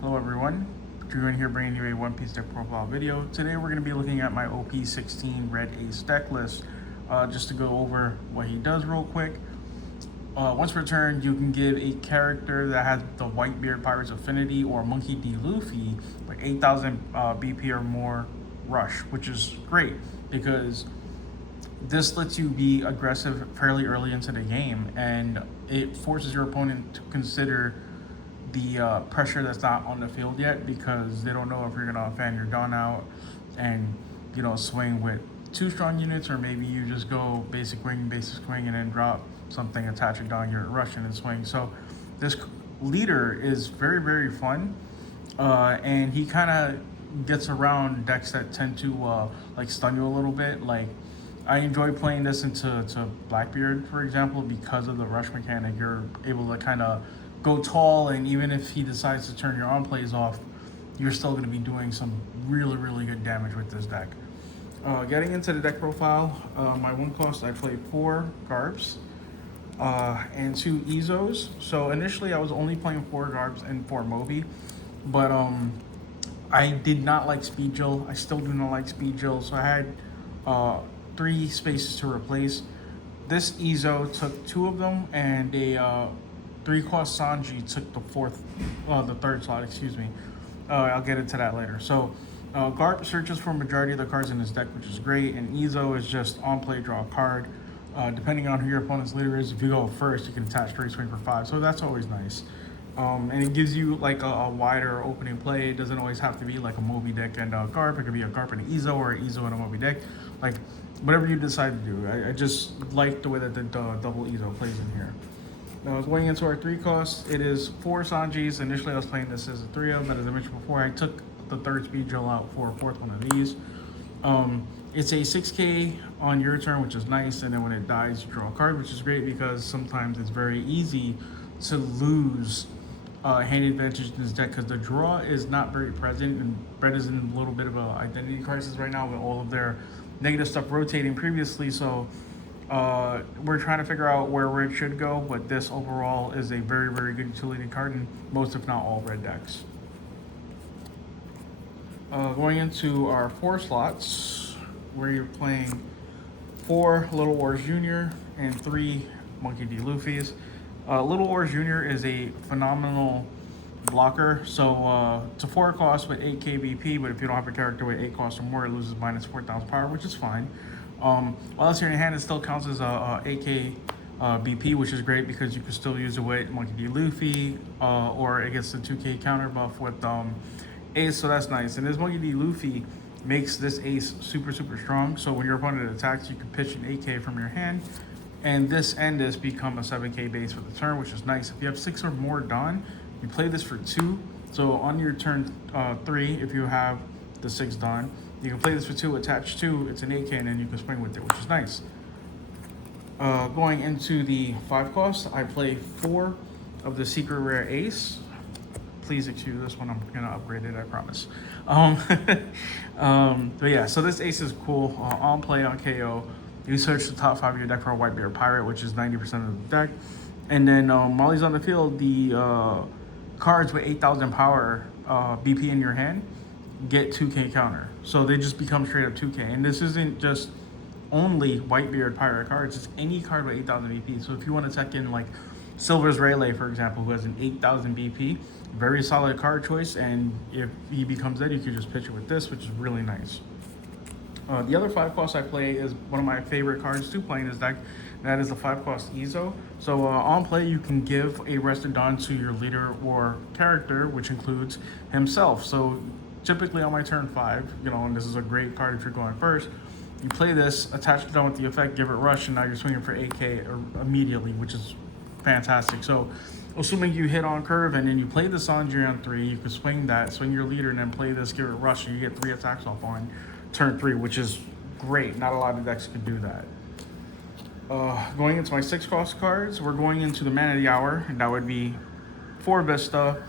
Hello everyone, Drew here bringing you a One Piece deck profile video. Today we're going to be looking at my OP-16 Red Ace deck list, just to go over what he does real quick. Once returned, you can give a character that has the Whitebeard Pirate's Affinity or Monkey D. Luffy like 8,000 BP or more rush, which is great because this lets you be aggressive fairly early into the game, and it forces your opponent to consider the pressure that's not on the field yet, because they don't know if you're gonna fan your Dawn out and swing with 2 strong units, or maybe you just go basic wing, and then drop something, attach your Dawn unit, rush in and swing. So this leader is very fun, and he kind of gets around decks that tend to like stun you a little bit. Like, I enjoy playing this into Blackbeard, for example, because of the rush mechanic. You're able to kind of go tall, and even if he decides to turn your on plays off, you're still going to be doing some really good damage with this deck. Getting into the deck profile, my one cost, I played 4 Garbs and 2 Ezos. So initially I was only playing 4 Garbs and 4 Moby, but I did not like Speed Jill. I still do not like Speed Jill, so I had 3 spaces to replace. This Ezo took 2 of them, and a 3-cost Sanji took the third slot, excuse me. I'll get into that later. So Garp searches for majority of the cards in his deck, which is great, and Ezo is just on play, draw a card. Depending on who your opponent's leader is, if you go first, you can attach straight swing for 5, so that's always nice. And it gives you like a wider opening play. It doesn't always have to be like a Moby deck and a Garp. It could be a Garp and an Ezo, or an Ezo and a Moby deck. Like, whatever you decide to do. I just like the way that the double Ezo plays in here. Going into our 3 costs, it is 4 Sanjis. Initially I was playing this as a 3 of them, but as I mentioned before, I took the 3rd Speed Drill out for a 4th one of these. It's a 6k on your turn, which is nice, and then when it dies, you draw a card, which is great because sometimes it's very easy to lose hand advantage in this deck because the draw is not very present, and Red is in a little bit of an identity crisis right now with all of their negative stuff rotating previously. So we're trying to figure out where Red should go, but this overall is a very good utility card in most, if not all, Red decks. Going into our 4 slots, where you're playing 4 Little Wars Jr. and 3 Monkey D. Luffy's. Little Wars Jr. is a phenomenal blocker. So it's a 4 cost with 8k BP, but if you don't have a character with 8 costs or more, it loses minus 4,000 power, which is fine. While it's here in your hand, it still counts as a 8k BP, which is great because you can still use it with Monkey D. Luffy, or it gets the 2k counter buff with Ace, so that's nice. And this Monkey D. Luffy makes this Ace super strong, so when your opponent attacks, you can pitch an 8k from your hand, and this and this become a 7k base for the turn, which is nice. If you have 6 or more Dawn, you play this for 2, so on your turn 3, if you have the 6 Dawn, you can play this for 2, attach 2, it's an 8k, and then you can swing with it, which is nice. Going into the 5 cost, I play 4 of the Secret Rare Ace. Please excuse this one, I'm gonna upgrade it, I promise. But yeah, so this Ace is cool. On play, on KO, you search the top 5 of your deck for a Whitebeard Pirate, which is 90% of the deck. And then while he's on the field, the cards with 8,000 power BP in your hand get 2k counter. So they just become straight up 2k. And this isn't just only Whitebeard Pirate cards, it's any card with 8,000 BP. So if you want to check in like Silver's Rayleigh, for example, who has an 8,000 BP, very solid card choice, and if he becomes dead, you can just pitch it with this, which is really nice. The other 5 cost I play is one of my favorite cards to play in this deck, and that is the 5 cost Ezo. So on play, you can give a Rested Dawn to your leader or character, which includes himself. So typically on my turn 5, and this is a great card if you're going first, you play this, attach the Dawn with the effect, give it rush, and now you're swinging for 8k immediately, which is fantastic. So assuming you hit on curve and then you play the Sanji on 3, you can swing that, swing your leader, and then play this, give it rush, and you get 3 attacks off on turn 3, which is great. Not a lot of decks could do that. Going into my 6 cost cards, we're going into the Man of the Hour, and that would be 4 Vista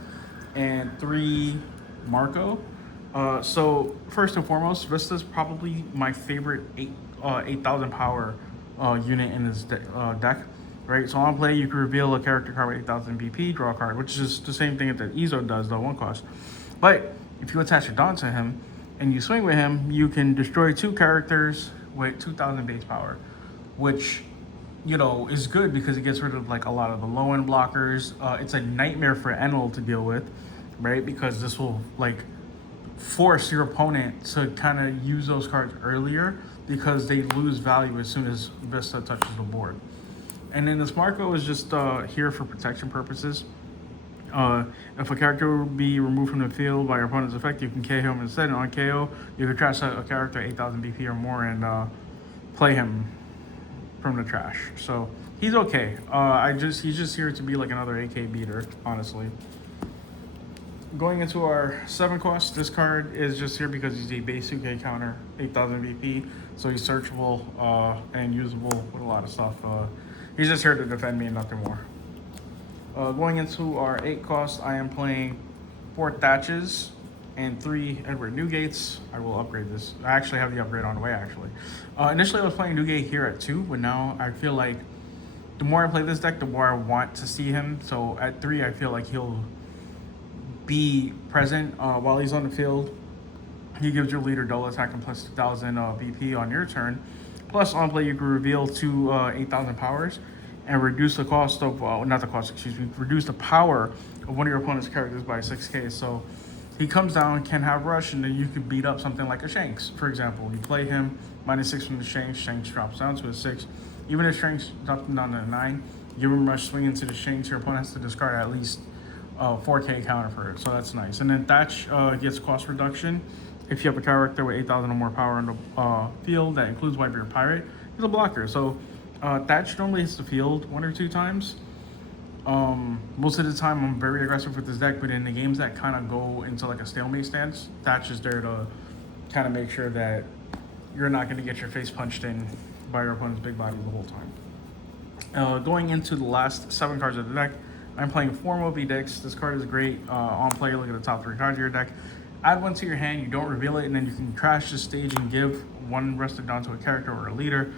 and 3 Marco. So first and foremost, Vista's probably my favorite 8,000 power unit in this deck. right? So on play, you can reveal a character card with 8,000 BP, draw a card, which is the same thing that Ezo does, the 1 cost. But if you attach a Dawn to him and you swing with him, you can destroy 2 characters with 2,000 base power, which, you know, is good because it gets rid of like a lot of the low end blockers. It's a nightmare for Enel to deal with, right? Because this will like force your opponent to kind of use those cards earlier because they lose value as soon as Vista touches the board. And then this Marco is just here for protection purposes. If a character will be removed from the field by your opponent's effect, you can KO him instead. And on KO, you can trash a character 8,000 BP or more and play him from the trash. So he's okay. He's just here to be like another AK beater, honestly. Going into our 7 cost, this card is just here because he's a base 2K counter, 8,000 BP, so he's searchable and usable with a lot of stuff. He's just here to defend me and nothing more. Going into our 8 cost, I am playing 4 Thatches and 3 Edward Newgates. I will upgrade this. I actually have the upgrade on the way, actually. Initially, I was playing Newgate here at 2, but now I feel like the more I play this deck, the more I want to see him. So at 3, I feel like he'll be present while he's on the field. He gives your leader double attack and plus 2,000 BP on your turn. Plus, on play, you can reveal 2 8,000 powers and reduce the cost of, not the cost, excuse me, reduce the power of one of your opponent's characters by 6k. So he comes down, can have rush, and then you could beat up something like a Shanks, for example. You play him, -6 from the Shanks, Shanks drops down to a 6. Even if Shanks drops down to a 9, give him rush, swing into the Shanks, your opponent has to discard at least 4k counter for it, so that's nice. And then Thatch gets cost reduction if you have a character with 8,000 or more power in the field that includes Whitebeard Pirate. He's a blocker, so Thatch normally hits the field 1 or 2 times. Most of the time I'm very aggressive with this deck, but in the games that kind of go into like a stalemate stance, Thatch is there to kind of make sure that you're not going to get your face punched in by your opponent's big body the whole time. Going into the last 7 cards of the deck, I'm playing 4 Moby Dicks. This card is great. On play, look at the top 3 cards of your deck. Add 1 to your hand, you don't reveal it, and then you can crash the stage and give 1 Rusted Dawn to a character or a leader,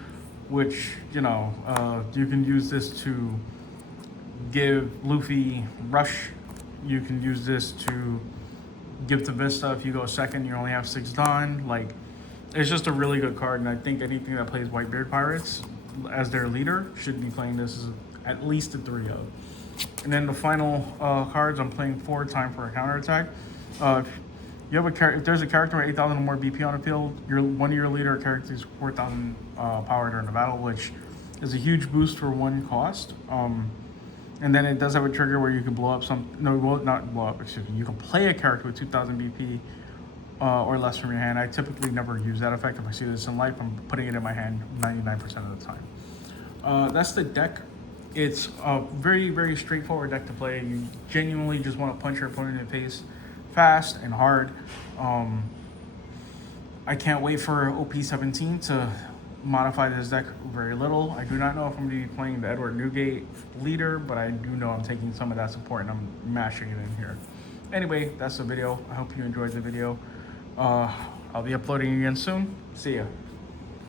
which, you know, you can use this to give Luffy rush. You can use this to give to Vista. If you go second, you only have 6 Dawn. Like, it's just a really good card, and I think anything that plays Whitebeard Pirates as their leader should be playing this as at least a 3 of. And then the final cards, I'm playing 4 Time for a Counterattack. If there's a character with 8,000 or more BP on the field, one of your leader characters 4,000 power during the battle, which is a huge boost for 1 cost. And then it does have a trigger where you can blow up not blow up, excuse me. You can play a character with 2,000 BP or less from your hand. I typically never use that effect. If I see this in life, I'm putting it in my hand 99% of the time. That's the deck. It's a very, very straightforward deck to play. You genuinely just want to punch your opponent in the face fast and hard. I can't wait for OP-17 to modify this deck very little. I do not know if I'm going to be playing the Edward Newgate leader, but I do know I'm taking some of that support and I'm mashing it in here. Anyway, that's the video. I hope you enjoyed the video. I'll be uploading again soon. See ya.